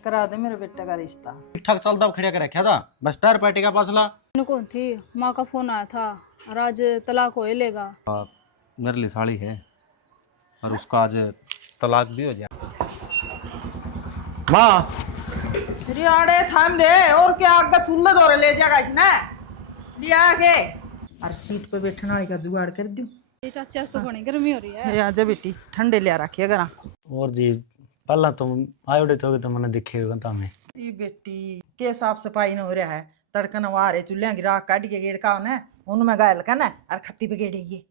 करा दे मेरे बेटे का रिश्ता। ठीक ठाक चलता खड़िया के रखा था, बस टायर पार्टी का फासला। कौन थी? माँ का फोन आया था और आज तलाक हो ही लेगा। मेरे लिए साड़ी है और उसका आज तलाक भी हो जाए। माँ रियाड़े थाम दे और क्या आगे चूल्हा दौरे ले जाएगा इसने लिया के और सीट पे बैठने वाली का जुगाड़ कर दूं। ये चाची आज तो बड़ी गर्मी हो रही है। ये आजा बेटी ठंडे ले रखिए घर। और जी पहला तो आए उड़े थे तो मैंने देखे हुए था मैं। ई बेटी के साफ सफाई न हो रहा है, तड़कन वारे चूल्हे की राख काट के गेड़ का उन्हें उनमें गायल का ना और खत्ती पे गेड़ेंगे।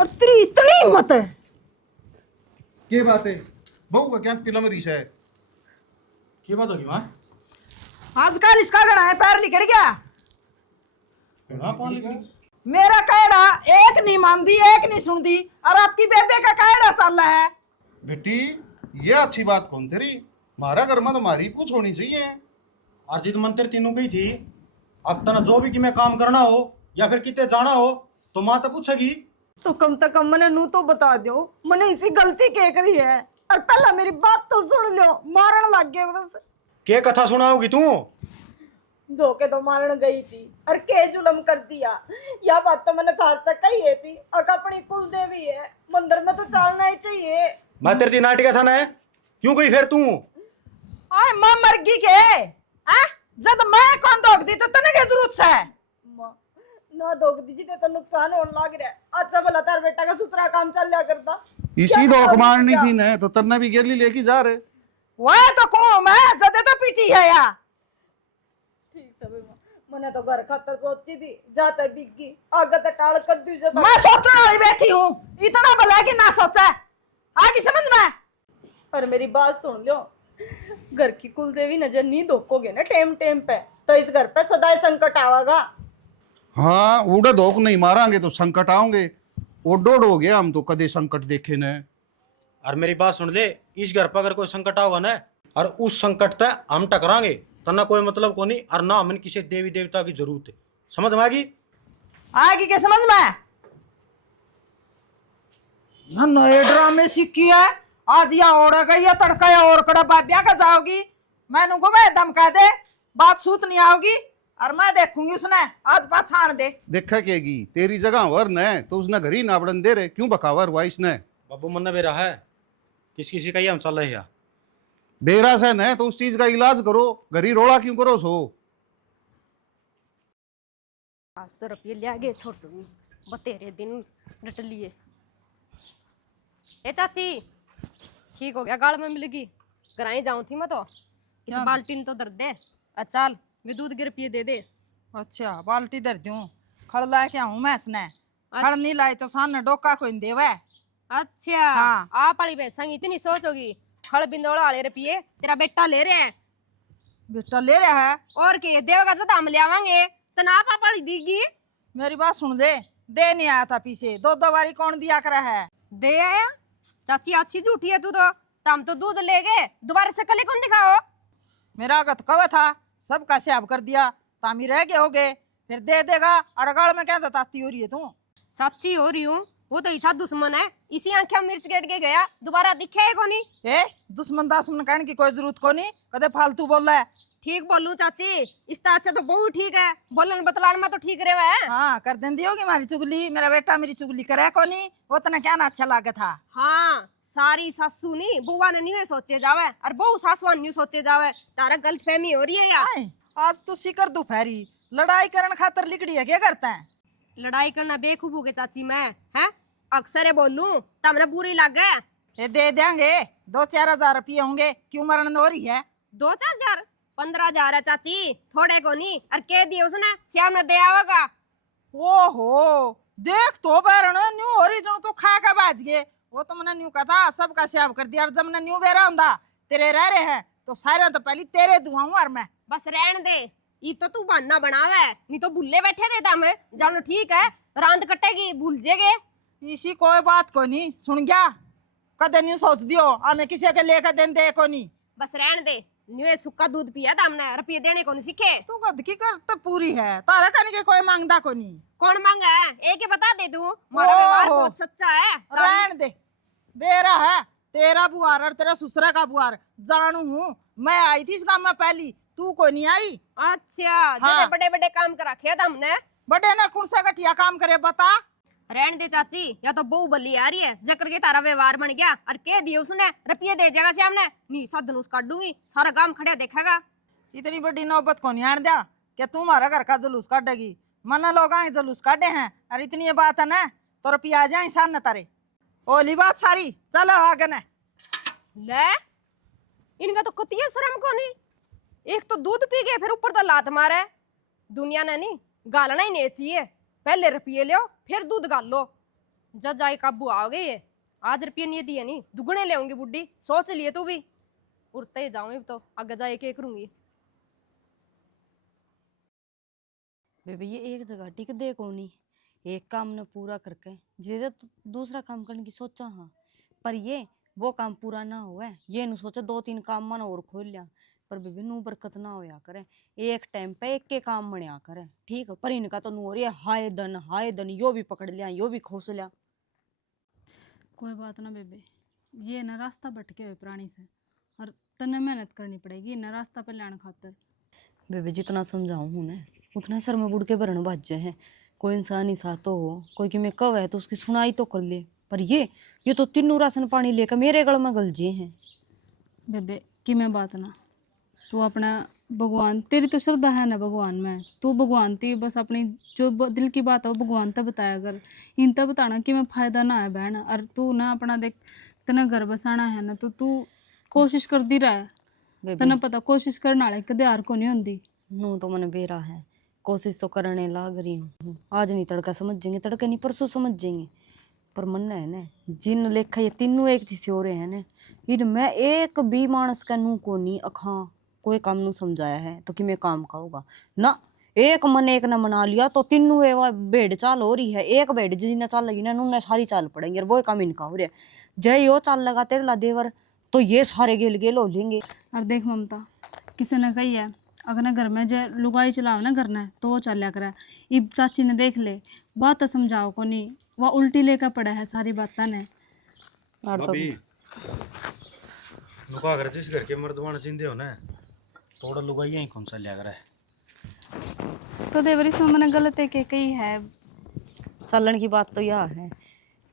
और तेरी इतनी हिम्मत है? ये बात है बहू का क्या पिला में रीस है? क्या बात होगी माँ? आजकल इसका गड़ा है पैर निकल गया। मेरा कहना एक नहीं मानती एक नहीं सुनती और आपकी बेबे का कहना चल रहा है। बेटी ये अच्छी बात कौन तेरी? हमारा घर में तो हमारी पूछ होनी चाहिए। और जिद मंत्र तीनों गई थी, अब तना जो भी कि मैं काम करना हो या फिर कितने जाना हो तो माँ तो पूछेगी। तो कम मैंने नू तो बता दो मैंने इसी गलती के करी है और पहला मेरी बात तो सुन लो। मारन लग गए बस। क्या कथा सुनाओगी तू? धोखे तो मारन गई थी और के जुलम कर दिया। यह बात तो मैंने घर तक कही है थी और अपनी कुल देवी है मंदिर में तो चलना ही चाहिए। मैं तेरी नाटिका था ना, क्यों गई फिर तू? आए मां मरगी के आ? जब मैं कौन दोग दी तो तने क्या जरूरत है? ना दोग दी जी तो नुकसान होने लग रहा है। अच्छा भला तार बेटा का सुतरा काम चल लिया करता। इसी धोख मारनी थी ना तो तरना भी गेली लेके जा रहे। वह तो को मैं जदे तो पीटी है या ठीक सब मैंने तो घर खातर सोची थी जाते बिग्गी आगे तो टाल कर दी जब मैं सोचने वाली बैठी हूँ। इतना भला कि ना सोचा आगे समझ में। पर मेरी बात सुन लो, घर की कुल देवी नजर नहीं धोकोगे ना टेम टेम पे तो इस घर पे सदा संकट आवेगा। हाँ उड़ा धोख नहीं मारांगे तो संकट आओगे। ओडोड हो गया हम तो कदे संकट देखे न। और मेरी बात सुन ले, इस घर पर अगर कोई संकट आओगा ना और उस संकट तक हम टकरांगे तना कोई मतलब को नहीं और ना हमें किसी देवी देवता की जरूरत है। समझ में आएगी? आएगी क्या समझ में? नए ड्रामे सीखी है आज या ओढ़ा गई या तड़का या और कड़ा बाबिया का जाओगी। मैंने को मैं धमका दे बात सूत नहीं आओगी और मैं देखूंगी उसने आज बात छाण दे। देखा केगी तेरी जगह वर न तो उसने घर ही ना बड़न दे रहे क्यों बकावर हुआ इसने? बाबू मन बेरा है किस किसी का ही हम चल रहे हैं। बेरा से न तो उस चीज का इलाज करो, घरी रोड़ा क्यों करो सो? आज तो रुपये ले आगे छोटू बतेरे दिन रट लिए। ए चाची ठीक हो गया, गाल में मिलेगी कराई जाऊं थी मैं तो इस बाल्टी तो दर्द है। अच्छा वे दूध के रुपये दे दे। अच्छा बाल्टी दर दूं खड़ ला क्या हूं मैं इसने खड़ नहीं लाई तो सामने डोका कोई देवे। अच्छा हाँ। आप वाली बेसंग इतनी सोच होगी। खड़ बिंदौड़ा वाले रुपये तेरा बेटा ले रहे हैं। बेटा ले रहा है और के देवेगा तो हम ले आवांगे तना पापा वाली दीगी। मेरी बात सुन दे नहीं आया था पीछे दो बारी कौन दिया करा है? दे आया चाची अच्छी झूठी है तू तो। तम तो दूध ले गए दोबारा से कल कौन दिखाओ। मेरा गत कब था सब का सेब कर दिया तामी रह गए हो गए फिर दे देगा अड़गाड़ में क्या बताती हो रही है तू? सच्ची हो रही हूँ, वो तो ईसा दुश्मन है इसी आंखें मिर्च गेट के गया दोबारा दिखे है कोनी। ए दुश्मन दाश्मन कहने की कोई जरूरत को नहीं कदे फालतू बोल रहा है। ठीक बोलूं चाची इस तरह से तो बहुत ठीक है बोलन बतलान में तो ठीक रहे है। हाँ कर देंदी होगी हमारी चुगली। मेरा बेटा मेरी चुगली करे कोनी वो तना क्या ना अच्छा लागे था। हाँ सारी सासू नहीं बुआ ने नहीं सोचे जावे और बहु सासुआन नहीं सोचे जावे तारा गलत फहमी हो रही है यार। आज तो शिकर दोपहरी लड़ाई करने खातर लिकड़ी है क्या करता है? लड़ाई करना बेखूब हो गए चाची मैं है अक्सर है बोलूं तमने बुरी लगे। ये दे देंगे 2-4 हजार रुपये होंगे क्यों मरण हो रही है? 2-4 हजार 15,000 है चाची थोड़े को नहीं और कह दिए उसने श्याम ने दे आवेगा। ओहो देख तो बैरण न्यू हो रही जो तो खा का बाज गए। वो तो मैंने न्यू कहा सबका सेव कर दिया और जब मैंने न्यू बेरा होंदा तेरे रह रहे हैं तो सारे तो पहले तेरे दुआऊं और मैं बस रहन दे ये तो तू बहाना बनावे नहीं तो भूले बैठे थे तम जानो ठीक है रांद कटेगी भूल जेगे। इसी कोई बात को नहीं सुन गया कदे नहीं सोच दियो हमें किसी के लेकर देन दे को नहीं। बस रहन दे न्यू सुक्का दूध पिया था हमने, रुपये देने को नहीं सीखे। तू कद की कर तो पूरी है, तारा कनी के कोई मांगदा को नहीं। कौन मांगा है? एक ही बता दे तू, हमारा व्यवहार ओहो। बहुत सच्चा है। रहन दे, बेरा है तेरा बुआर और तेरा ससुरा का बुआर जानू हूँ। मैं आई थी इस गांव में पहली, तू कोई नहीं आई। अच्छा, हाँ। बड़े बड़े काम करा रखे था हमने। बड़े ने कौन सा गठिया काम करे बता। रहन दे चाची, या तो बहु बल्ली आ रही है जकर के तारा व्यवहार बन गया और कह दिए उसने रुपये दे जाएगा से हमने नी सदनुस काट दूंगी, सारा काम खड़े देखेगा। इतनी बड़ी नौबत को नहीं आन दिया कि तू हमारा घर का जुलूस काटेगी। मना लोग आए जुलूस काटे हैं और इतनी ये बात है ना तो रुपया आ जाए इंसान न तारे। ओली बात सारी, चलो आगे न। ले इनका तो कुतिया शर्म को नहीं, एक तो दूध पी गए फिर ऊपर तो लात मारे। दुनिया ने नहीं गालना ही नहीं चाहिए, पहले रुपये लो फिर दूध गाल लो। जब जाए काबू आओगे ये, आज रुपये नहीं दिए नहीं दुगने ले आऊंगी बुड्ढी, सोच लिए तू भी। उड़ते जाऊंगी तो आगे जाए के करूंगी। बेबे ये एक जगह टिक दे कोनी, एक काम न पूरा करके जे दूसरा काम करने की सोचा। हाँ पर ये वो काम पूरा ना हुआ, ये न सोचा 2-3 काम मन और खोल लिया। पर बेबी नू बरकत ना होया करे, एक टाइम पे एक के काम बनया करे, ठीक है। पर इनका तो नू हो रही है हाय दन, यो भी पकड़ लिया यो भी खोस लिया। कोई बात ना बेबे, ये ना रास्ता भटके हुए प्राणी से, और तने मेहनत करनी पड़ेगी ना रास्ता पे लाने खातर। बेबे जितना समझाऊं हूं ना उतना सर में बुड़ के भरण बाजे हैं। कोई इंसान ही सातो हो, कोई कि मैं कव है तो उसकी सुनाई तो कर ले। पर ये तो तीनों राशन पानी लेकर मेरे गल में गलजे हैं। बेबे कि मैं बात ना, तू अपना भगवान, तेरी तो श्रद्धा है ना भगवान में, तू भगवान ती बस अपनी जो दिल की बात है वो भगवान तक बताया कर। इन तक बताना कि मैं फायदा ना है बहन। और तू ना अपना देख तना घर बसाना है ना तो तू कोशिश कर दी रहा है। बेबे तना पता कोशिश करने वाले कदे हार को नहीं होंदी। नू तो मन बेरा है, कोशिश तो करने लाग रही हूँ। आज नहीं तड़का समझेंगे, तड़के नहीं परसों समझेंगे। पर मन है ना जिन लेखा ये तीनों एक जिसे हो रहे हैं ना, इनमें एक भी मानस का नू को नहीं अखा कोई काम नू समझाया है तो कि मैं काम का होगा ना। एक मन एक ने मना लिया तो तीनों भेड़ चाल हो रही है। एक भेड़ जिन्हें चाल लगी ना उन्हें सारी चाल पड़ेंगे, और वो काम इनका हो रहा है। जय यो चाल लगा तेरे ला देवर तो ये सारे गेल गेल हो लेंगे। और देख ममता, किसी ने कही है अगर ना घर में जो लुगाई चलाओ ना करना है तो वो चलिया करे। इब चाची ने देख ले बात समझाओ को नहीं, वह उल्टी लेकर पड़ा है सारी बात ने। और तो अभी लुका कर जिस घर के मर्दवान जिंदे हो ना थोड़ा लुगाइया ही कौन सा लिया कर है। तो देवरी इसमें मैंने गलत है कि कही है। चलन की बात तो यह है,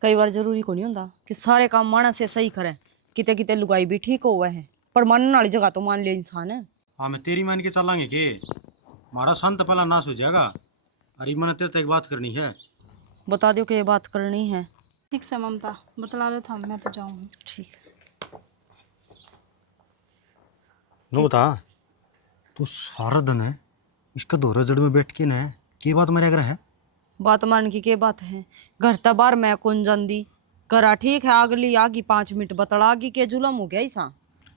कई बार जरूरी को नहीं होता कि सारे काम मानस से सही करे। किते किते लुगाई भी ठीक हुआ है पर मानने वाली जगह तो मान लिया इंसान है। हाँ मैं तेरी मान के चलांगे के हमारा संत पहला नाश हो जाएगा। अरे मन तेरे तो एक बात करनी है। बता दो कि ये बात करनी है। ठीक से ममता बतला लो था, मैं तो जाऊँगी। ठीक नो बता तू सारा दिन है इसका दो रजड़ में बैठ के ना की बात मेरे अगर है। बात मान की के बात है, घर तक बार मैं कौन जानदी करा ठीक है। अगली आगी 5 मिनट बतलागी के जुलम हो गया ऐसा।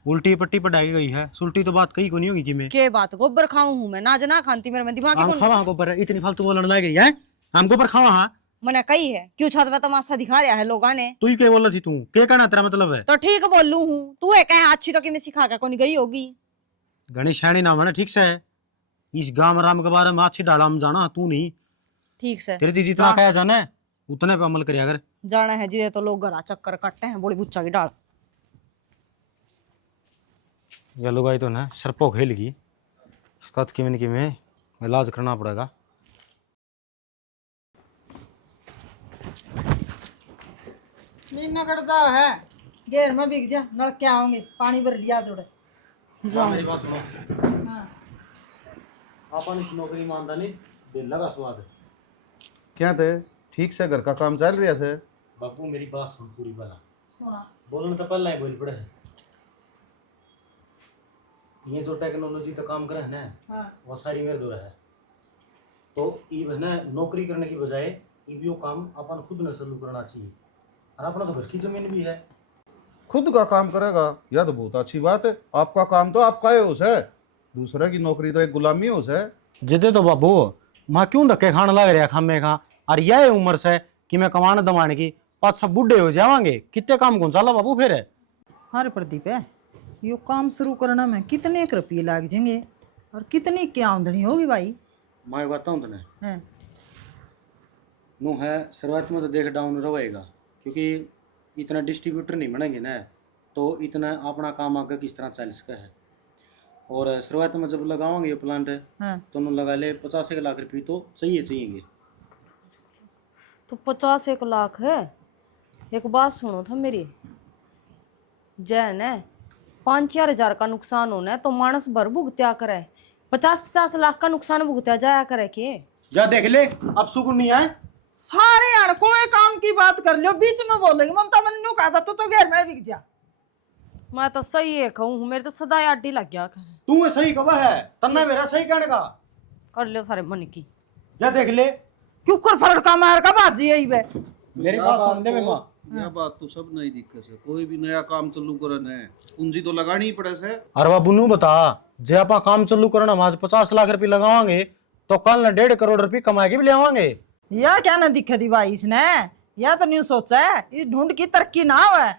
उल्टी पट्टी पटाई गई है, सुलटी तो बात कही को नहीं होगी कि मैं के बात गोबर खाऊं हूं मैं, नाज ना खाती मेरे में दिमाग हम खावा गोबर है इतनी फालतू बोलने लग गई है। हम गोबर खावा हाँ मैंने कही है क्यों छत पे तमाशा दिखा रहा है लोगा ने। तू ही क्या बोल रही थी, तू क्या कहना तेरा मतलब है। तो ठीक बोलू हूँ, तू है कहे अच्छी तो कि मैं सिखा के कौन गई होगी। गणेश शाणी नाम है ना, ठीक से है। इस गांव राम के बारे में अच्छी डाला हम जाना, तू नहीं। ठीक से तेरे दी जितना कहा जाना है उतने पे अमल करिया कर। जाना है जिसे तो लोग घरा चक्कर कटते हैं बड़ी बुच्चा की डाल। या लोग आई तो ना सरपो खेल गई इसका कि में इलाज करना पड़ेगा। नीना कट जाओ है घेर में बिक जा नल क्या होंगे पानी भर लिया जोड़े। मेरी बात सुनो, हाँ अपन इस नौकरी ईमानदार नहीं दिल लगा स्वाद है। क्या थे ठीक से घर का काम चल रहा है। बापू मेरी बात सुन पूरी वाला सुना बोलने तो पहला ही बोल पड़े है। ये जो टेक्नोलॉजी का काम करे है ना हाँ वो सारी मेरे दो है। तो ये ना नौकरी करने की बजाय ये भी वो काम अपन खुद ने शुरू करना चाहिए। और अपना तो घर की जमीन भी है। खुद का काम करेगा यह तो बहुत अच्छी बात है। आपका काम तो आपका है उसे, दूसरे की नौकरी तो एक गुलामी है उसे। जिदे तो बाबू माँ क्यों धक्के खाने लग रहा खामे खा। और यह उम्र से कि मैं कमाने दमाने की पाँच सब बुढ़े हो जावांगे कितने काम कौन चला बाबू फिर है। हाँ रे प्रदीप है यो काम शुरू करना में कितने एक रुपये लग जाएंगे और कितनी क्या आमदनी होगी भाई? मैं बताऊँ तुमने हैं? नो है शुरुआत में तो देख डाउन रहेगा, क्योंकि इतना डिस्ट्रीब्यूटर नहीं बनेंगे ना, तो इतना अपना काम आगे किस तरह चल सका है। और शुरुआत में जब लगाओगे ये प्लांट हाँ। तो उन्होंने लगा ले 50 लाख रुपये तो चाहिए। तो 50 1 लाख है। एक बात सुनो था मेरी, जय ने 5-4 हजार का नुकसान होना है तो मानस भर भुगत्या करे, 50-50 लाख का नुकसान भुगत्या जाया करे के। जा देख ले, अब सुकून नहीं है। सारे यार कोई काम की बात कर लो, बीच में बोलेगी ममता मैंने न्यू कहा था तो घेर में बिक जा। मैं तो सही है कहूँ, मेरे तो सदा आडी लग गया करे। तू सही कहा है, तन्ना मेरा सही कहने का कर लो सारे मन की। जा देख ले। क्यों कर फर्क का मार का बाजी यही बे। मेरी बात सुन ले मां, यह बात तो सब नहीं दिक्कत है। कोई भी नया काम चालू करना है पूंजी तो लगानी ही पड़े से। अरे बाबू नू बता, जे आप काम चालू करना आज 50 लाख रुपये लगावांगे तो कल ना 1.5 करोड़ रुपये कमा के भी ले आवांगे। या क्या ना दिक्कत ही भाई इसने, या तो न्यू सोचा है ये ढूंढ की तरक्की ना हो।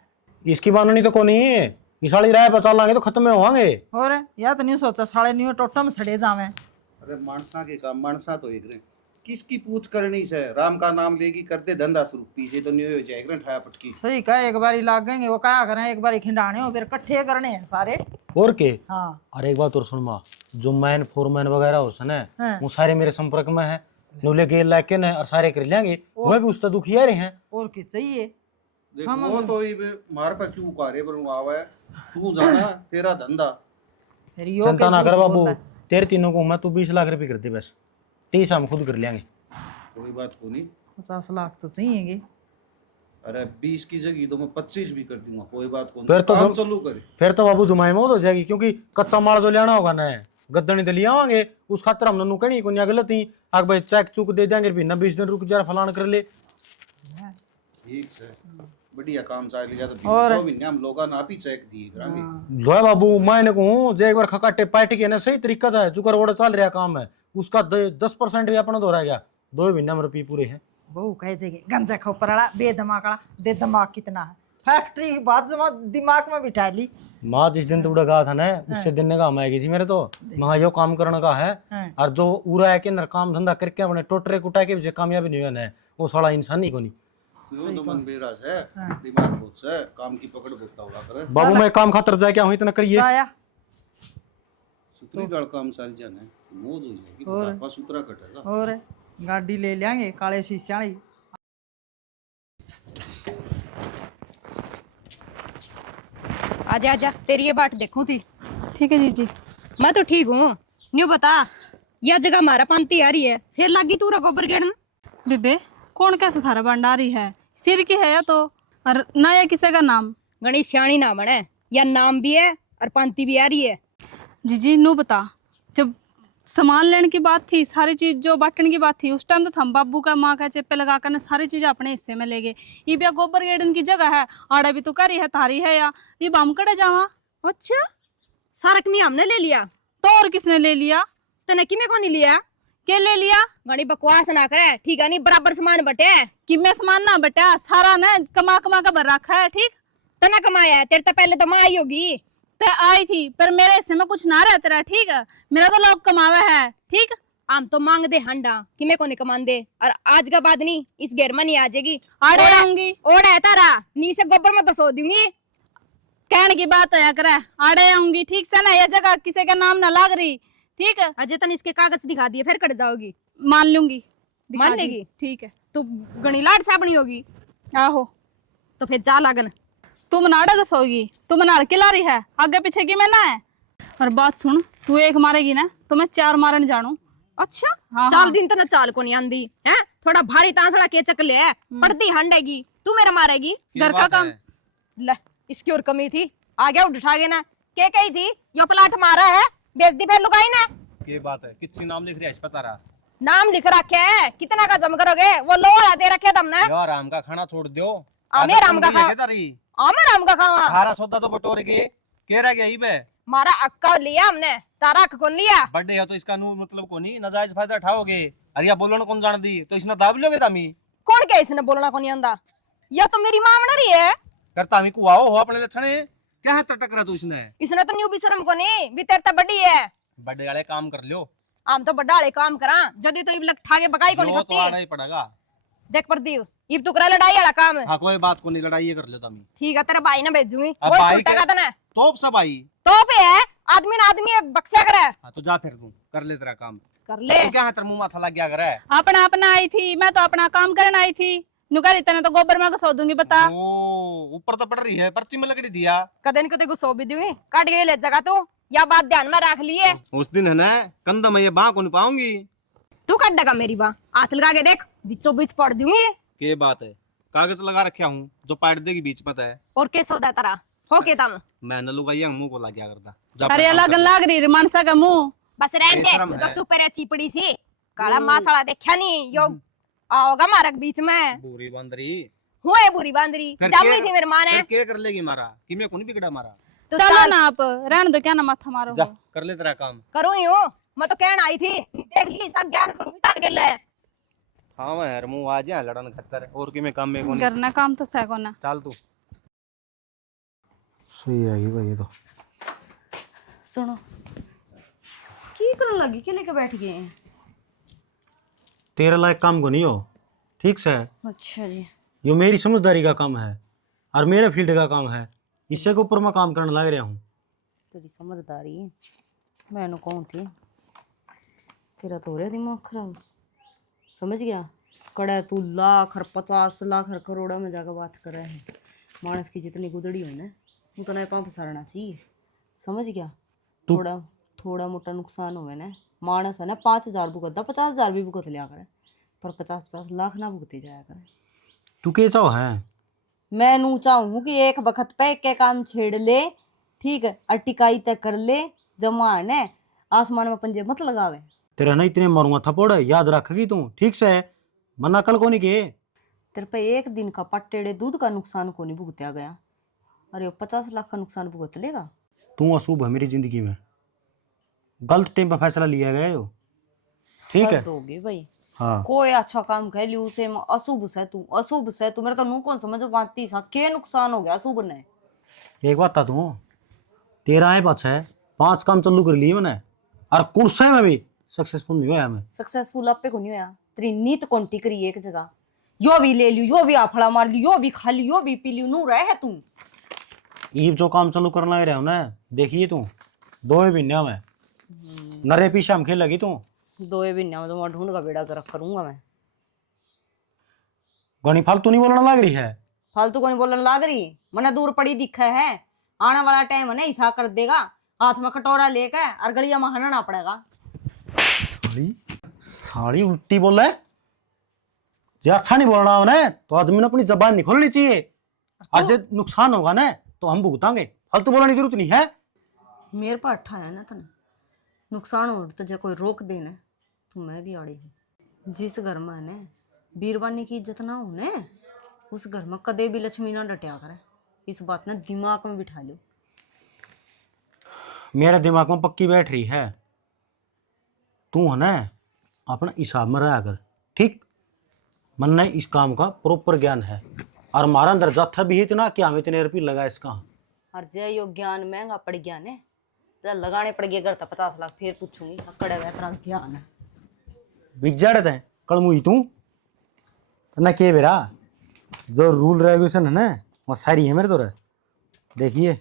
इसकी बाननी तो कोनी है, ये साली राय बचा लांगे तो खत्म होवांगे। और या तो न्यू सोचा साले न्यू टोटम में सड़े जावे। अरे मानसा के काम मानसा तो एक रहे, किसकी पूछ करनी से, राम का नाम लेगी करते धंधा शुरू, पीछे तो नहीं हो जाएगा ठाया पटकी। सही कहा, एक बारी लागेंगे वो क्या करें, एक बारी खिंडाने हो फिर इकट्ठे करने हैं सारे। और के हाँ। अरे एक बात और सुन माँ, जो मैन फोरमैन वगैरह हो सने हाँ। वो सारे मेरे संपर्क में है, नूले गेल लाके ने और सारे कर लेंगे, वह भी उससे दुखिया रहे हैं। और क्या चाहिए। देखो वो तो ही मार पर क्यों कार्य पर आवा है, तू जाना तेरा धंधा। फिर यो चिंता के ना कर झूठ बाबू, बोलता है। तेरे तीनों को मैं तू 20 लाख रुपए कर दे बस, 30 हम खुद कर लेंगे। कोई बात को नहीं, 50 लाख तो चाहिए। अरे 20 की जगह तो मैं 25 भी कर दूंगा, कोई बात को फिर नहीं। तो काम जो- चालू करे। फिर तो बाबू जुमाई मौत हो जाएगी, क्योंकि कच्चा माल जो लेना होगा ना गद्दनी तो ले आवांगे, उस खातर हम नन्नू कहनी को गलत ही आग भाई चेक चूक दे देंगे, भी ना 20 दिन रुक जा फलान कर ले। ठीक से बढ़िया काम चाल लिया तो और- दो महीने हम लोग ना भी चेक दिए करांगे। जो है बाबू मैंने कहूँ जो एक बार खकाटे पार्टी के ना सही तरीका था, चुकर वोड़ा चल रहा काम है उसका 10% भी अपना तो रह गया, 2 महीने में रुपये पूरे हैं। बहु कह जाएगी गंजा खोपर वाला बेदिमाग वाला, दे दिमाग कितना है, फैक्ट्री की बात जमा दिमाग में बिठा ली। माँ जिस दिन तुड़ा कहा था ना उससे दिन ने काम आएगी थी मेरे तो, वहाँ यो काम करने का है। हाँ। और जो उरा है कि नर काम धंधा करके अपने टोटरे कुटा के भी कामयाबी नहीं हुआ है, वो साला इंसान ही को नहीं। जो तो मन बेरा से दिमाग बहुत से काम की पकड़ बहुत होगा करे। बाबू मैं काम खातर जाए क्या हूँ इतना करिए। आया सुतरी डाल काम चल जाना मौज हो जाएगी, बुढ़ापा सुतरा कटेगा। और गाड़ी ले लेंगे काले शीशे वाली। आजा आजा, तेरी ये बाट देखूं थी। ठीक है जीजी। मैं तो ठीक हूँ। न्यू बता, यह जगह हमारा पांती आ रही है, फिर लगी तू गोबर गेड़न। बेबे कौन कैसे थारा भंडारी है, सिर की है या तो और नया किसी का नाम। गणी सियाणी नाम है, या नाम भी है और पांती भी आ रही है। जीजी नो बता, जब सामान लेने की बात थी, सारी चीज जो बांटने की बात थी, उस टाइम तो हम बाबू का माँ का चेप्पे लगा कर ने सारी चीज अपने हिस्से में ले गए। ये भी गोबर गेड़न की जगह है, आड़ा भी तो करी है तारी है या ये बम कड़े जावा। अच्छा, सारा कमी हमने ले लिया तो और किसने ले लिया? तने किमे को नहीं लिया? के ले लिया? गणी बकवास ना करे, ठीक है? नहीं बराबर सामान बटे। कि मैं सामान ना बेटा, सारा ना कमा कमा का भर रखा है। ठीक, तना कमाया है, तेरे तो पहले तो माँ आई होगी। तो आई थी पर मेरे हिस्से में कुछ ना रहता रहा। ठीक है, मेरा तो लोग कमावे है। ठीक, हम तो मांग दे हंडा कि मैं को नहीं कमान दे, और आज का बाद नहीं इस घेर में नहीं आ जाएगी। आड़े आऊंगी। ओढ़ है तारा नी से गोबर में तो सो दूंगी। कहने की बात है करे, आड़े आऊंगी। ठीक से ना, यह जगह किसी का नाम ना लाग रही। ठीक है, अजय तन इसके कागज दिखा दिए, फिर कट जाओगी। मान लूंगी। दिखा मान दी। लेगी? ठीक है, तू गणी लाड साबणी होगी आहो। तो फिर जा लागन। तू मनाड़ा सोगी, तू मनाड़ के ला रही है, आगे पीछे की मैं ना है। और बात सुन, तू एक मारेगी ना तो मैं 4 मारने जानू। अच्छा, हाँ, चाल हाँ। दिन तो ना चाल को नहीं आंदी है, थोड़ा भारी तांसड़ा के चकले है, पड़ती हंडेगी, तू मेरा मारेगी। घर का काम। ले, इसकी और कमी थी, आ गया उठा गया ना। के कही थी यो प्लाट मारा है, बेच दी फिर लुगाई ना। के बात है, किसी नाम लिख रहा है पता रहा नाम लिख रखे है, कितना का जम करोगे? वो लोहा दे रखे तुमने। यार राम का खाना छोड़ दो। आमे राम का खा, आमे राम का खावा। सारा सौदा तो बटोर के कह रहा यही बे मारा अक्का लिया हमने, तारा अक्का कौन लिया? बर्थडे है तो इसका नू मतलब को नहीं नजायज फायदा उठाओगे। अरे या बोलो ना कौन जान दी तो इसने दाब लोगे तामी। कौन क्या इसने बोलना को नहीं आंदा? या तो मेरी मां बना रही है। फिर तामी को आओ हो अपने लक्षण क्या है टटक रहा तू इसने? इसने तो न्यू भी शर्म को नहीं भी तेरे तो बड़ी है। बड़े वाले काम कर लियो। हम तो बड़ा वाले काम करा जदी तो इब ठागे बगाई को नहीं यो तो आना खाती। ही पड़ेगा। देख प्रदीप इब तू करा लड़ाई वाला काम। हाँ कोई बात को नहीं, लड़ाई ये कर लियो तमी। ठीक है तेरे भाई ने भेजूंगी अब कोई भाई सुलटेगा तो ना तोप सब आई। तो पे है आदमी ना आदमी बक्सा करे। हाँ तो जा फिर तू कर ले तेरा काम। कर ले तू क्या है तेरा मुंह माथा लग गया करे? अपना अपना आई थी, मैं तो अपना काम करने आई थी। नुकारी तने तो गोबर में घसो दूंगी बता। ओ ऊपर तो पड़ रही है, पर्ची में लकड़ी दिया। कदे न कदे गुस्सो भी दूंगी काट के ले जगह तू या बात ध्यान में रख लिए। उस दिन है ना कंधा में ये बाँ को नहीं पाऊंगी। तू काट देगा मेरी बाँ हाथ लगा के देख बीचों बीच पड़ दूंगी। के बात है, कागज लगा रखा हूँ जो पाट देगी बीच में है। और कैसे होता तेरा हो के तम मैं न लुगाई मुंह को लग गया करता। जा अरे अपना काम अलग कर ले। लाग रही मानसा का मुंह। बस रहने बेशरम दे तू है। तो चुप रह चीपड़ी सी काला मासाला देखा नहीं यो आओगा मारक बीच में बुरी बंदरी। हुए बुरी बांदरी फिर जामी के- थी मेरे माँ ने। फिर क्या कर लेगी मारा कि मैं कौन बिगड़ा मारा? तो चलो चल ना आप रहने दो, क्या ना माथा मारो। जा कर ले तेरा काम। करूँ ही हूँ मैं तो कहना आई थी देख ली सब ज्ञान उतार के ले। हाँ मैं यार मुंह आज यहाँ लड़न खतर और कि मैं काम में कौन करना काम तो सह को ना। चल तू। सही है भाई ये तो। सुनो की करने लगी के लेके बैठ गए हैं? तेरे लायक काम को नहीं हो, ठीक से? अच्छा जी। यो मेरी समझदारी का काम है और मेरे फील्ड का काम है, इससे के ऊपर मैं काम करने लग रहा हूँ। तेरी समझदारी मैंने कौन थी? तेरा तो हो रहा दिमाग खराब, समझ गया? कड़ा तू लाख और 50 लाख और करोड़ में जाकर बात कर रहे हैं। मानस की जितनी गुदड़ी हो ना उतना पंप सारना चाहिए, समझ गया? थोड़ा थोड़ा मोटा नुकसान हुए ना मानस है ना 5,000 भुगतता 50,000 भी भुगत लिया करे पर 50-50 लाख ना भुगते जाया करे। तू कैसा है? मैं नू चाहूँ कि एक वक्त पे एक के काम छेड़ ले, ठीक है, और टिकाई तक कर ले, जमा है ना आसमान में पंजे मत लगावे। तेरे ना इतने मारूंगा थप्पड़, याद रखेगी तू, ठीक से? मना कल को नहीं किए। तेरे पे एक दिन का पट्टेड़े दूध का नुकसान को नहीं भुगतया गया, अरे वो 50 लाख का नुकसान भुगत लेगा। तू अशुभ है मेरी जिंदगी में, गलत टाइम पर फैसला लिया गया है यो, ठीक है? हद होगी भाई। हाँ कोई अच्छा काम कह लियो उसे अशुभ से तू, अशुभ से तू, मेरा तो नू कौन समझ पाती सा के नुकसान हो गया अशुभ ने। एक बात था तू, तेरा है पास है 5 काम चालू कर लिए मैंने और कुर्से में भी सक्सेसफुल नहीं हुआ मैं। सक्सेसफुल आपे को नहीं होया, तेरी नीत कौंटी करी एक जगह, यो भी ले लियो, यो भी आफड़ा मार लियो, यो भी खा लियो, यो भी पी लियो, नू रहे है तू। ईब जो काम चालू करना रहा हूं ना, देखिए तू 2 महीने में नरे पीछे हम खेल लगी तू। 2 महीने में तो मैं ढूंढ का बेड़ा कर करूंगा मैं। गणी फालतू नहीं बोलना लग रही है। फालतू को नहीं बोलने लाग रही, मने दूर पड़ी दिखा है, आने वाला टाइम है ना ऐसा कर देगा, हाथ में कटोरा लेके और गलिया में हनना पड़ेगा। साली साली उल्टी बोल रहा है। जे अच्छा नहीं बोलना हो ना तो आदमी ने अपनी जबान नहीं खोलनी चाहिए, और जो नुकसान होगा ना तो हम भुगतांगे, फालतू बोलने की जरूरत नहीं है। मेरे पर अट्ठा है ना तने, नुकसान हो तो जो कोई रोक देना तो मैं भी आड़ी हूँ। जिस घर में ने बीरबानी की इज्जत ना हो ने उस घर में कदे भी लक्ष्मी ना डटिया करे, इस बात ने दिमाग में बिठा लो। मेरे दिमाग में पक्की बैठ रही है, तू है ना अपना हिसाब में रहा कर, ठीक? मन ने इस काम का प्रॉपर ज्ञान है और हमारा अंदर जाथा भी है इतना कि हम इतने रुपये लगा इसका। और जय यो ज्ञान महंगा पड़ गया ने, जब लगाने पड़ गया करता 50 लाख फिर पूछूंगी अकड़े वे तरह ज्ञान है। बिक जाड़े थे कल मुई तू तो ना के बेरा जो रूल रेगुलेशन है ना वो सारी है मेरे तो रहे। देखिए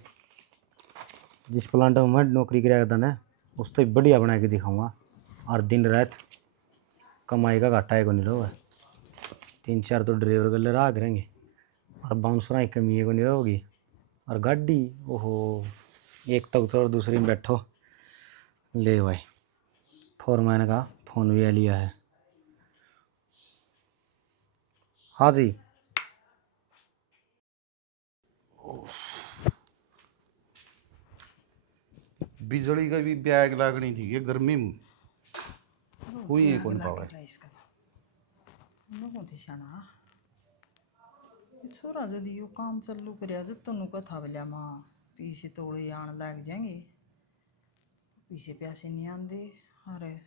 जिस प्लांट में मैं नौकरी कराया था ना उस तो बढ़िया बना के दिखाऊंगा और दिन रात कमाई का घाटा है को नहीं रहोगा। 3-4 तो ड्राइवर गले रहा करेंगे और बाउंसर की कमी है को नहीं रहोगी, और गाड़ी ओहो एक तक तो और दूसरी में बैठो। ले भाई फोरमैन का फ़ोन भी लिया है। हाँ जी बिजली का भी ब्याग लागनी थी ये गर्मी में हुई है कौन पावे। छोरा जदि यो काम चालू करया तनु कथा बोलिया माँ पीछे तोड़े आन लग जाएंगे, पीछे प्यासे नहीं आंदे। अरे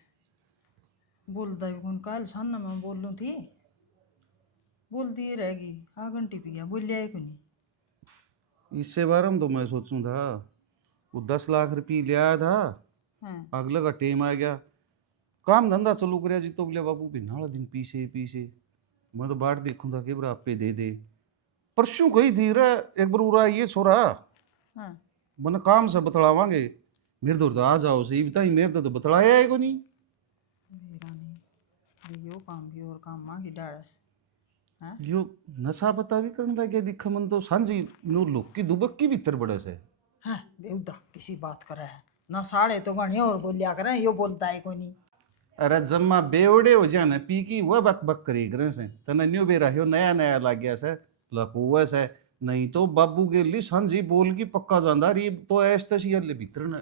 बोलता भी कौन, कल सामने मैं बोलूँ थी बोलती ही रहेगी, आ घंटी पी गया बोलिया ही को नहीं। इससे बार हम तो मैं सोचूं था वो 10 लाख रुपये ले आया था, हाँ। अगले का टेम आ गया, काम धंधा चालू कर जी तो बोले बाबू भी नाला दिन पीछे पीछे मैं तो बाट देखूं था कि आप पे दे दे। परसों गई थी रे एक बार उरा ये छोरा हाँ। मैंने काम से बतलावांगे मेरे तो आ जाओ सही बताई मेरे तो बतलाया है को नहीं। मेरा नहीं यो काम भी और काम मांगी डाल हाँ। यो नशा पता भी करने था क्या दिखा मन तो सांझी नो लोग की दुबक की भीतर बड़ा से। हाँ बेउदा किसी बात करे है ना साड़े तो गणे और बोलिया करे यो बोलता है कोई नहीं। अरे जम्मा बेवड़े हो जाना पी की वह बक बक करी करे से तना न्यू बेरा हो नया नया लाग गया से लकुआ से नहीं तो बाबू के लिए सांझी बोल की पक्का जानदा री तो ऐस तसी ले भीतर न।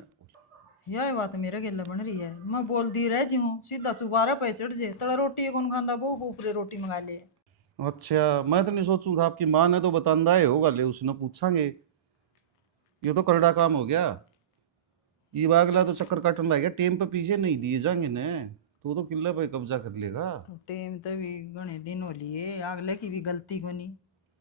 यही बात मेरे गेले बन रही है मैं बोल दी रह जी हूँ सीधा चुबारा पे चढ़ जे तड़ा रोटी कौन खांदा वो ऊपरे रोटी मंगा ले। अच्छा मैं तो नहीं सोचूं था आपकी माँ ने तो बतांदा है होगा ले उसने पूछांगे ये तो करड़ा काम हो गया। ये बागला तो चक्कर काटन लग गया टेम पे पीछे नहीं दिए जाएंगे ने तो किले पे कब्जा कर लेगा। तो टेम तो भी घने दिन हो लिए अगले की भी गलती को नहीं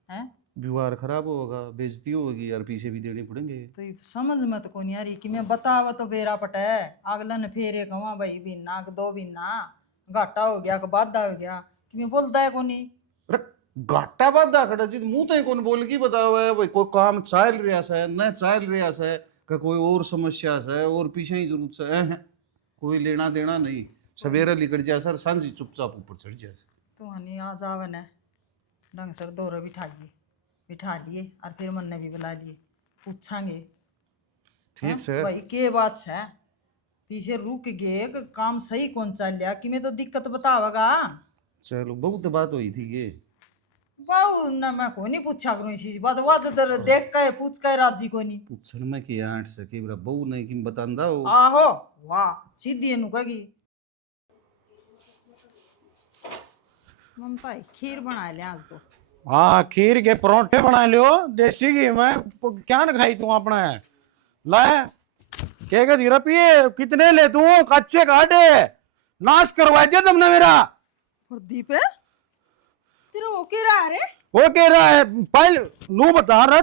है। व्यवहार खराब होगा बेइज्जती होगी यार पीछे भी देने पड़ेंगे। तो ये समझ में तो कौन यारी कि मैं बतावा तो बेरा पटा है अगला ने फेर एक कहा भाई बिना दो बिना घाटा हो गया बाधा हो गया कि मैं बोलता है कोनी। अरे घाटा बाधा खड़ा जी मुंह तो कौन बोल की बतावा है भाई कोई काम चाल रहा है न चाल रहा है का कोई और समस्या है और पीछे ही जरूरत है कोई लेना देना नहीं सवेरे लिकड़ जाए सर सांझी चुपचाप ऊपर चढ़ जाए। तो हनी आ जावे न ढंग सर दौरा बिठा लिए और फिर मन ने भी बुला लिए पूछांगे ठीक से भाई के बात है पीछे रुक गए कि काम सही कौन चल लिया कि मैं तो दिक्कत बतावेगा। चलो बहुत बात हुई थी ये बाऊ ना मैं को नहीं पूछा करूँ इसी बात वाजदर देख के पूछ के राजी को नहीं पूछन में कि आठ सके बरा बहु नहीं कि बतांदा हो। आहो वाह सीधी नु कगी ममता खीर बना ले आज तो। हाँ खीर के परोठे बना लियो देसी घी में क्या न खाई तू अपना लाए के धीरा पिए कितने ले तू कच्चे काटे नाश करवा दिया तुमने मेरा। और दीपे तेरा वो के रहा रे वो कह रहा है पहले नू बता रहा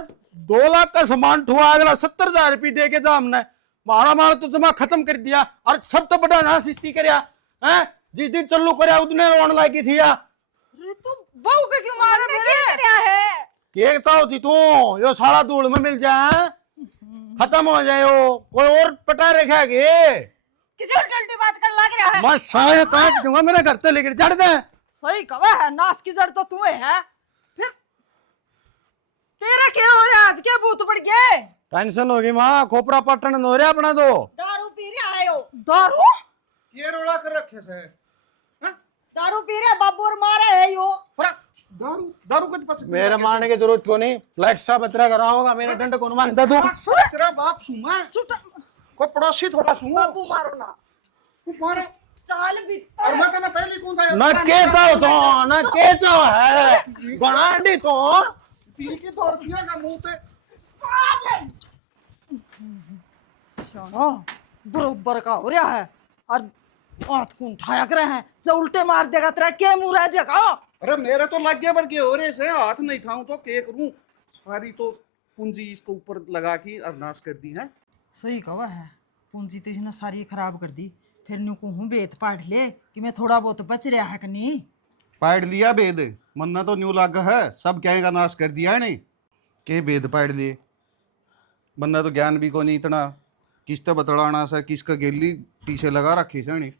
2 लाख का सामान ठुआ अगला 70,000 रुपये दे के था हमने मारा तो तुम्हें खत्म कर दिया और सब तो बड़ा ना सिस्ती करया हैं जिस दिन चल्लू करया उतने रोन लागी थी या अरे तू बहू के क्यों मारे मेरे क्या है केक तो होती तू यो सारा धूल में मिल जाए खत्म हो जाए यो कोई और पटा रखा गे किसी उल्टी बात कर लग रहा है। मैं साया काट दूंगा मेरे घर से लेकर चढ़ दे। सही कहा है नाश की जड़ तो तू है फिर तेरा क्या हो रहा है आज क्या भूत पड़ गए। टेंशन होगी माँ खोपड़ा पटन हो रहा अपना तो दारू पी रहा है यो दारू ये रोड़ा कर रखे से दारू पी रहा बाबू और मारे है यो दारू दारू का पता मेरे मारने की जरूरत क्यों नहीं फ्लैट सा बतरा कराऊंगा मेरा डंड कौन मानता तू तेरा बाप सुमा कोई पड़ोसी थोड़ा सुमा बाबू मारो ना तू मारे चाल भी और मैं कहना पहले कौन था न केचा तो न केचा है गणाडी तो पी के तो रुपया का मुंह पे शाना बरोबर का हो रहा है और हाथ को उठाया करे हैं जो उल्टे मार देगा तेरा के मुंह रह जाएगा। अरे मेरे तो लग गया पर के हो रहे से हाथ नहीं खाऊं तो के करूं सारी तो पूंजी इसको ऊपर लगा के और नाश कर दी है। सही कहा है पूंजी तो इसने सारी खराब कर दी फिर न्यू को हूँ बेत पाट ले कि मैं थोड़ा बहुत बच रहा है कि नहीं। पाड़ लिया बेद मन्ना तो न्यू लाग है सब क्या का नाश कर दिया है नहीं के बेद पाड़ लिए मन्ना तो ज्ञान भी को नहीं इतना किसते बतलाना सा किसका गेली पीछे लगा रखी से नहीं।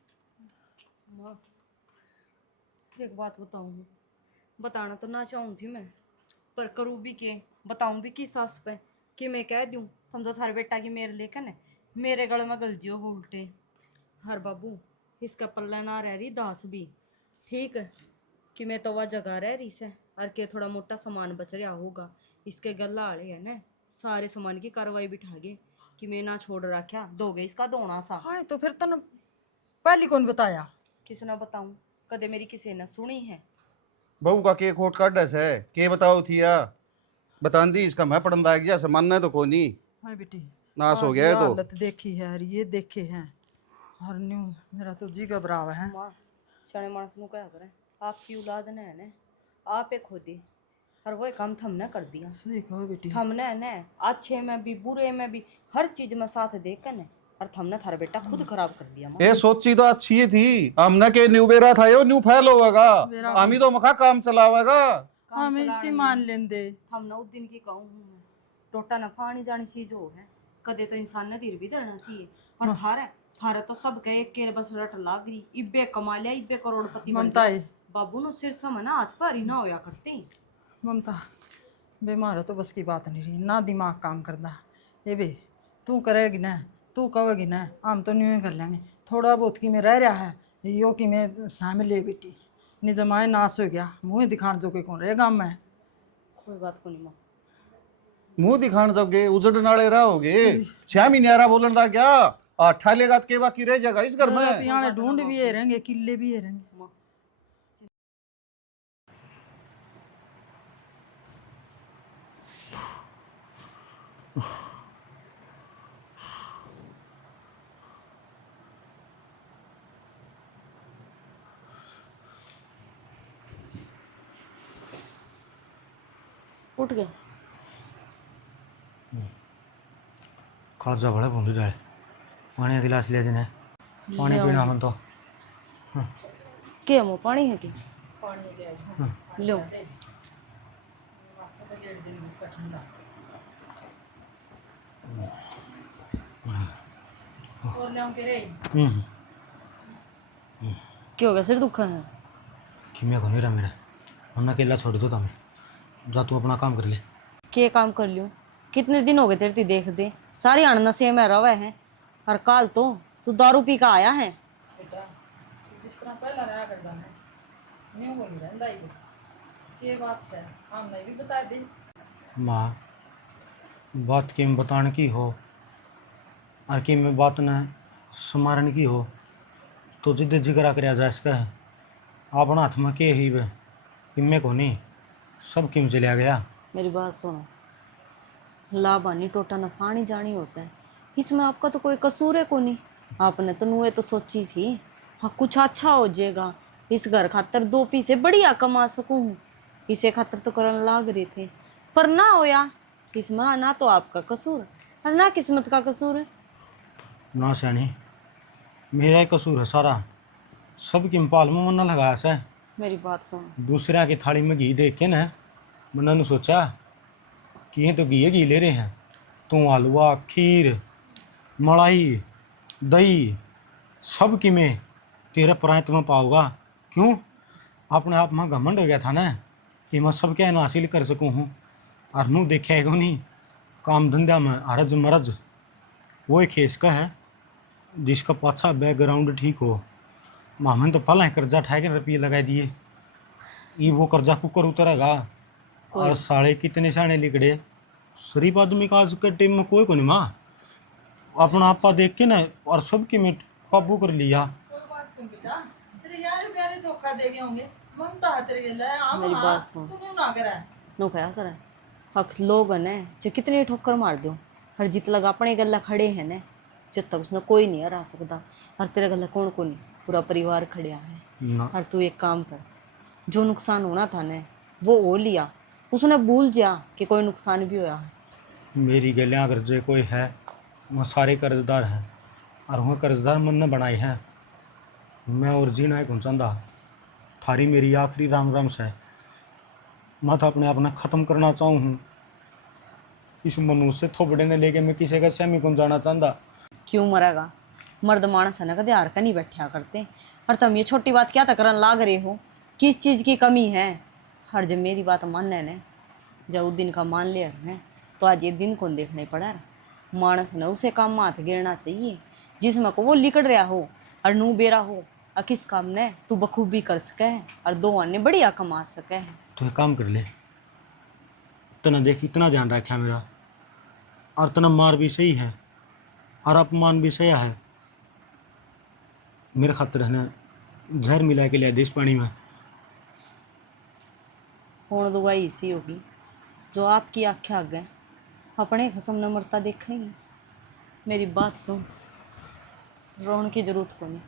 एक बात बताऊँ बताना तो ना चाहूँ थी मैं पर करूँ भी के बताऊँ भी किस सास पे कि मैं कह दूँ तुम तो थारे बेटा की मेरे लेकर मेरे गले में गलजियो हो उल्टे हर बाबू इसका पल्ला ना रह रही दास भी ठीक है कि मैं तो वह जगह रह रही से और के थोड़ा मोटा सामान बच रहा होगा इसके गला आले है ना सारे सामान की कार्रवाई बिठा गए कि मैं ना छोड़ रखा दोगे इसका दोना सा। हाँ तो फिर तन पहली कौन बताया किस ना बताऊँ कदे मेरी किसी ने सुनी है। बहू का के खोट काट है के बताओ थी या बतान दी इसका मैं पढ़न लाग गया मानना तो कोई नहीं। हाँ बेटी नाश हो गया है तो हालत देखी है और ये देखे हैं हर न्यूज मेरा तो जी घबरावा है। माँ सियाने मानस नु क्या करे आपकी औलाद ने है ने आप एक खुदी और वो काम हमने कर दिया। सही कहो बेटी। हमने ने अच्छे में भी बुरे में भी हर चीज में साथ देख कर ने और हमने थारा बेटा खुद खराब कर दिया माँ। ये सोची तो अच्छी ही थी, हमने के न्यू बेरा था यो न्यू फैल होगा, हम ही तो मखा काम चलावेगा। हम इसकी मान लेंदे। हमने उस दिन की कहूँ हूँ टोटा न फानी जानी चीज हो है, कदे तो इंसान ने धीर भी धरना चाहिए। और थारे थारे तो सब गए के बस रट लाग रही, इब्बे कमा लिया, इब्बे करोड़पति बन ममता गया। है। बाबू नो सिर से मना हाथ पर ही ना होया करते। ममता बीमार तो बस की बात नहीं रही, ना दिमाग काम करता। ये बे तू करेगी ना, तू कहोगी ना, हम तो न्यू कर लेंगे। थोड़ा बहुत की में रह रहा है यो कि मैं शामिल है बेटी, नहीं जमाए नाश हो गया, मुँह दिखाने जो कोई कौन रहेगा मैं। कोई बात को नहीं माँ। मुंह दिखाण जोगे उजड़ नाले रहोगे, 6 महीने रहा बोलन दा क्या, अठालेगा के बाकी रह जाएगा इस घर में। पियाने ढूंढ भी है रहेंगे, किले भी है रहेंगे। उठ गए। कालजा बड़ा भूंडी डाले, पानी का गिलास ले देना, पानी पीना मन तो। क्या मुँह पानी है कि पानी ले आई लो। बगैर दिन इसका ठंडा। और ले के रे क्या हो गया, सिर दुखा है? कि मैं को नहीं रहा मेरा, वरना अकेला छोड़ दो तुम्हें, जा तू अपना काम कर ले। क्या काम कर लूँ? कितने दिन हो गए तेरे देख दे, सारी अणनसे में रवे हैं। और काल तो तू दारू पी का आया है। बेटा तू जिस तरह पहला रहा करता है न्यू वो नहीं रहता ही। ये बात से हम नहीं भी बता दे। माँ बात की में बताने की हो और कि में बात न समारन की हो तो जिद्द जिगरा कर जा इसका है अपना हाथ में के ही वे कि मैं को नहीं सब किम चलिया गया। मेरी बात सुनो, लाभानी टोटा न फानी जानी हो से, इसमें आपका तो कोई कसूर है को नहीं। आपने तो नुए तो सोची थी हाँ कुछ अच्छा हो जाएगा, इस घर खातर 2 पैसे बढ़िया कमा सकूँ, इसे खातर तो करने लाग रहे थे, पर ना होया। इसमें ना तो आपका कसूर और ना किस्मत का कसूर है। ना सैनी मेरा ही कसूर है सारा, सब किम पाल में मन लगाया से। मेरी बात सुनो, दूसरा की थाली में घी देख के ना मैंने ने सोचा कि ये तो घी ले रहे हैं, तू हलवा खीर मलाई दही सब कि मैं तेरे प्रायत में पाऊँगा। क्यों अपने आप में घमंड हो गया था ना कि मैं सब क्या हासिल कर सकूँ हूँ, और नू देखा है नहीं काम धंधा में हरज मरज वो एक खेस का है जिसका पाछा बैकग्राउंड ठीक हो। मामन तो पहला कर्जा उठा के रुपये लगा दिए, ये वो कर्जा कुकर उतरेगा। और साढ़े कितने साढ़े लिकड़े शरीफ आदमी का आज के टाइम में कोई को नहीं माँ, अपना आपा देख के ना और सबकी में काबू कर लिया। कोई बात क्यों बेटा, तेरे यार प्यारे धोखा दे गए होंगे। ममता है तेरे ले हम मेरी हाँ, बात सुन। तू न्यू ना करे। नो क्या करे हक लोग ने जो कितनी ठोकर मार दो, हर जीत लगा अपने गला खड़े हैं ने, जब तक उसने कोई नहीं हरा सकता। हर तेरे गला कौन को नहीं, पूरा परिवार खड़िया है। ना हर तू एक काम कर, जो नुकसान होना था ने वो हो लिया, उसने भूल जा कि कोई नुकसान भी होया है। मेरी गलियाँ अगर जो कोई है वो सारे कर्जदार हैं और वह कर्जदार मन ने बनाए हैं। मैं और जीना एक चाहता थारी मेरी आखिरी राम राम से मैं तो अपने आप ने ख़त्म करना चाहूँ हूँ। इस मनुष्य थोपड़े ने लेके मैं किसी का सहमी कौन जाना चाहता। क्यों मरेगा, मर्द मानस है ना कदे हार का नहीं बैठा करते। और तुम ये छोटी बात क्या तक लाग रहे हो, किस चीज़ की कमी है? हर जब मेरी बात मानने ने जब उस दिन का मान लिया है तो आज ये दिन कौन देखने पड़ा। मानस ने उसे काम में हाथ गिरना चाहिए जिसमें को वो लिकड़ रहा हो और नू बेरा हो, और किस काम ने तू बखूबी कर सके है और 2 अन्य बढ़िया कमा सके है। तो एक काम कर ले, तना देख इतना ध्यान रखा मेरा, और तना मार भी सही है और अपमान भी सही है। मेरे खातिर है ना जहर मिला के लिया देश पानी में। होण दुआई इसी होगी जो आपकी आँखें आगे अपने खसम न मरता देखेंगे। मेरी बात सुन, रोने की जरूरत को नहीं।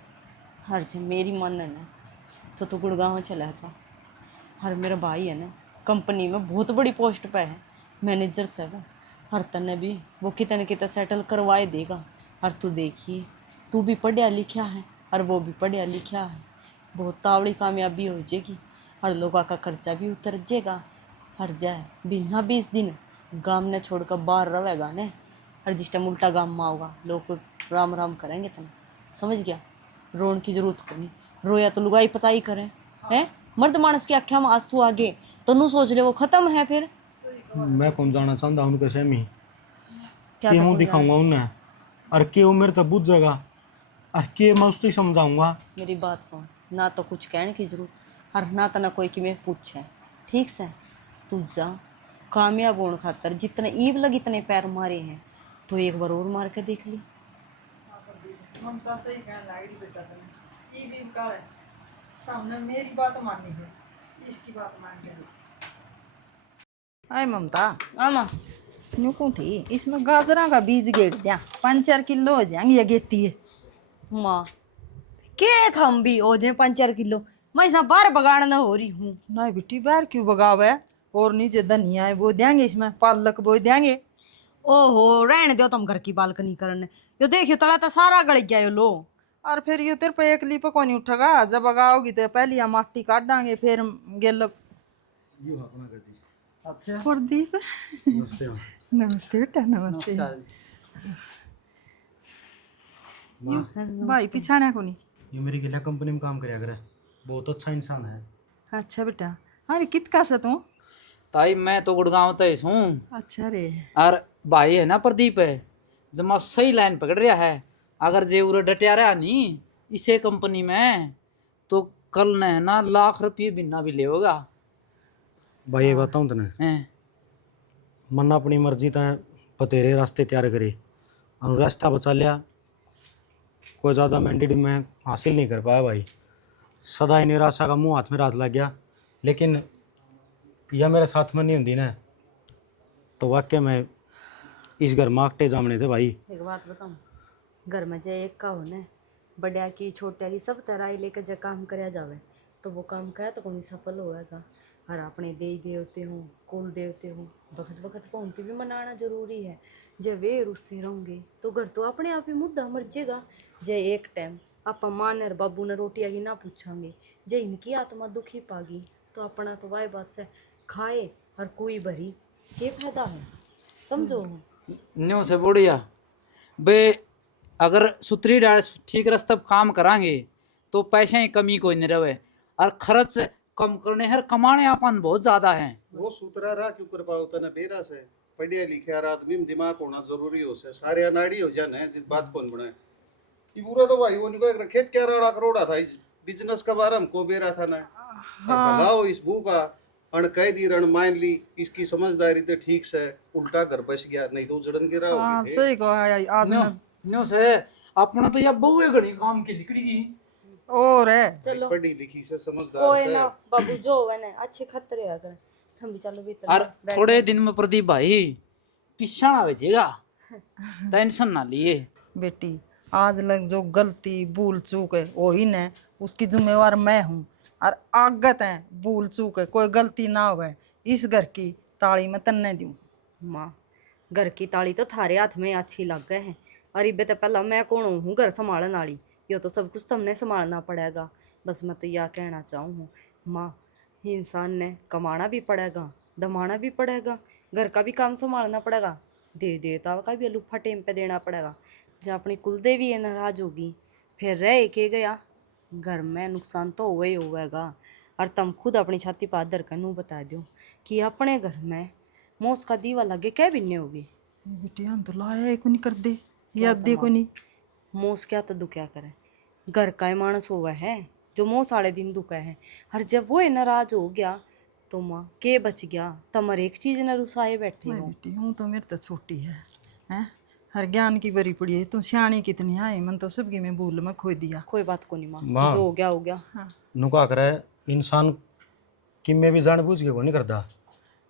हर जब मेरी मन है ना तो तू गुड़गांव चला जा। हर मेरा भाई है ना कंपनी में बहुत बड़ी पोस्ट पे है, मैनेजर से वो। हर तने भी वो कितने कितने सेटल करवाए देगा। और तू देखिए, तू भी पढ़िया लिखा है और वो भी पढ़िया लिखा है, बहुत तावड़ी कामयाबी हो जाएगी। हर लोगों का खर्चा भी उतर जाएगा। हर जाए बिना 20 दिन गांव ने छोड़कर बाहर रहेगा ने। हर जिस टाइम उल्टा गांव में आओगा लोग राम राम करेंगे तने, समझ गया? रोन की जरूरत को नहीं, रोया तो लुगाई पता ही करे है। मर्द मानस की आख्या में आंसू आगे तो नू सोच ले वो खत्म है फिर। मैं कौन जाना चाहता हूँ उनके सहमी क्या के था हूँ कौन दिखाऊंगा उन्हें, और के वो मेरे तक बुझ जाएगा, और के मैं उसको समझाऊंगा। मेरी बात सुन, ना तो कुछ कहने की जरूरत और ना तो ना कोई कि मैं पूछे, ठीक से? तू जा कामयाब होने खातर जितने ईब लग इतने पैर मारे हैं तो एक बार और मार के देख ली। ममता सही कहने लगी बेटा, तने ई भी काले सामने मेरी बात माननी है, इसकी बात मान के दे। आए ममता, आमा न्यू कौन थी इसमें गाजरा का बीज गेड़ दिया, 5-4 किलो हो जाएंगे ये गेती है। माँ के थम भी हो जाए 5-4 किलो, मैं इसमें बाहर बगाड़ना हो रही हूँ। नहीं बेटी बाहर क्यों बगावे, और नीचे धनिया है वो देंगे, इसमें पालक वो देंगे। ओहो रहने दो तुम घर की बालकनी करने, यो देखियो तड़ा तो सारा गड़ गया यो लो। और फिर ये तेरे पे एक लीप को नहीं उठेगा, जब बगाओगी तो पहले हम माटी काट डांगे, फिर गेल। अच्छा प्रदीप नमस्ते। नमस्ते बेटा, नमस्ते। भाई पिछाने को नहीं। ये मेरी गिला कंपनी में काम कराया करे, बहुत अच्छा इंसान है। अच्छा बेटा, अरे कित का से तू? ताई मैं तो गुड़गांव तक हूँ। अच्छा रे। और भाई है ना प्रदीप है, जमा सही लाइन पकड़ रहा है। अगर जे उरे डटिया रहा नहीं इसे कंपनी में तो कल ने है ना लाख रुपये बिना भी ले होगा। भाई ये बताऊँ तने, हैं मन अपनी मर्जी तय बतेरे रास्ते तैयार करे और रास्ता बचा लिया, कोई ज़्यादा मैंडेट में हासिल नहीं कर पाया भाई। सदा ही निराशा का मुंह हाथ में रात लग गया, लेकिन यह मेरे साथ में नहीं होती ना तो वाकई में इस घर माकटे जामने थे भाई। एक बात बताऊं, घर में जे एक का होने बड़िया की छोटिया की सब तरह लेकर जे काम करया जावे तो वो काम करे तो कौन सफल होएगा। और अपने देवी देवते हो कुल देवते हो वक्त वक्त पहुंचती भी मनाना जरूरी है। जे वे रुस्से रहोगे तो घर तो अपने आप ही मुद्दा मर जाएगा। जे एक टाइम आप माँ ने बाबू ने रोटी आगी ना पूछांगे, जे इनकी आत्मा दुखी पागी तो अपना तो वाह बात से खाए और कोई भरी के फायदा है, समझो? न्यू से बढ़िया बे, अगर सुतरी डाल ठीक रास्ते पर काम करांगे तो पैसे की कमी कोई नहीं रहे और खर्च कम करने हर कमाने अपन बहुत ज्यादा है। वो सूत्रा रहा क्यों कर पाओ तना बेरा से पढ़िया लिखा रहा आदमी में दिमाग होना जरूरी हो से सारे अनाड़ी हो जाना है जिस बात कौन बनाए। ये पूरा तो भाई वो निको खेत क्या रहा करोड़ा था इस बिजनेस का बारे में को बेरा था ना। भगाओ इस बू का अण कह दी रण मान ली, इसकी समझदारी तो ठीक से उल्टा घर बस गया, नहीं तो उजड़न गिरा हाँ होगी। सही कहा आज न्यू ना। न्यू से अपना तो यह बहु घड़ी काम की निकली और है चलो पढ़ी लिखी से समझदार कोई से ना बाबू जो है ना अच्छे खतरे अगर हम भी चलो भीतर और थोड़े दिन में प्रदीप भाई पिछा आ जाएगा, टेंशन ना लिए। बेटी आज लग जो गलती भूल चूक है वही ने उसकी जिम्मेवार मैं हूँ, और आगत है भूल चूक है कोई गलती ना होवे इस घर की ताली मैं तन्ने दूँ। माँ घर की ताली तो थारे हाथ में अच्छी लग गए हैं और इबे तो पहला मैं कौन हूँ घर संभालने वाली, यो तो सब कुछ तुमने संभालना पड़ेगा। बस मैं तो यह कहना चाहूँ माँ, इंसान ने कमाना भी पड़ेगा दमाना भी पड़ेगा, घर का भी काम संभालना पड़ेगा, देवता का भी अलूफा टेम पे देना पड़ेगा। जब अपनी कुलदेवी नाराज होगी फिर रह के गया घर में नुकसान तो हुआ ही होगा। और तुम खुद अपनी छाती पर हाथ धर कर नू बता दो कि अपने घर में मौस का दीवा लगे क्या बिन्ने होगी। बेटी हम तो लाया को नहीं कर दे याद दे को नहीं। मौस क्या तो दुखया करे, घर का ही मानस हुआ है जो मौस वाले दिन दुखा है। और जब वो नाराज हो गया तो माँ के बच गया, तुम हर एक चीज न रुसाए बैठे हो। बेटी हूँ तो मेरे तो छोटी है हैं, हर ज्ञान की बरी पड़ी है, तू सियाणी कितनी है, मन तो सबकी मैं भूल में खो दिया। कोई बात को नहीं माँ, माँ। जो हो गया हो गया। नुका करे इंसान कि मैं भी जानबूझ के को नहीं करता,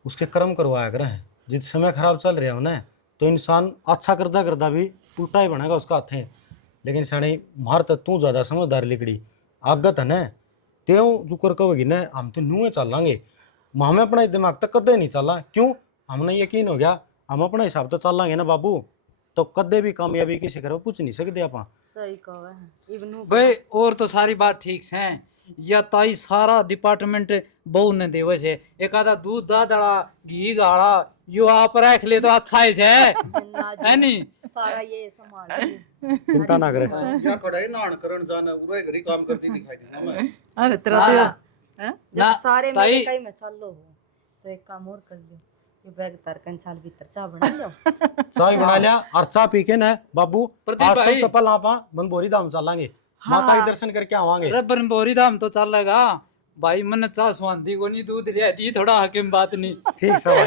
उसके कर्म करवाया करे। जिस समय खराब चल रहा हो ना तो इंसान अच्छा करता करता भी उल्टा ही बनेगा उसका हाथ है। लेकिन साड़ी मार तो तू ज़्यादा समझदार लिकड़ी आगत है न, त्यों जो कर कहोगी न हम तो नुए चल लांगे। हमें अपना दिमाग तक कदे नहीं चला, क्यों? हमने यकीन हो गया हम अपने हिसाब तो चलांगे ना बाबू, तो कदे भी कामयाबी किसी करो पूछ नहीं सकते आप। सही कहा है इवनू भाई और तो सारी बात ठीक है, या ताई सारा डिपार्टमेंट बहू ने देवे से, एक आधा दूध दादड़ा घी गाड़ा यो आप रख ले तो अच्छा है है नहीं? सारा ये संभाल चिंता ना करे। क्या खड़ा है नान करण जाना उरे घरी काम करती दिखाई दी मैं। अरे तेरा तो हैं? ना सारे ताई मेरे कई में चल लो तो एक काम और कर लियो, ये बैग तरकन चाल भीतर चाह बना लो। चाय बना लिया और चाय पी के ना बाबू प्रदीप आज भाई। सब कपल आप बनबोरी धाम चलांगे, माता के दर्शन करके आवांगे। रबर बोरी दाम तो चलेगा भाई, मन चाह स्वादी को नहीं दूध रिया दी थोड़ा हकीम बात नहीं। ठीक है भाई।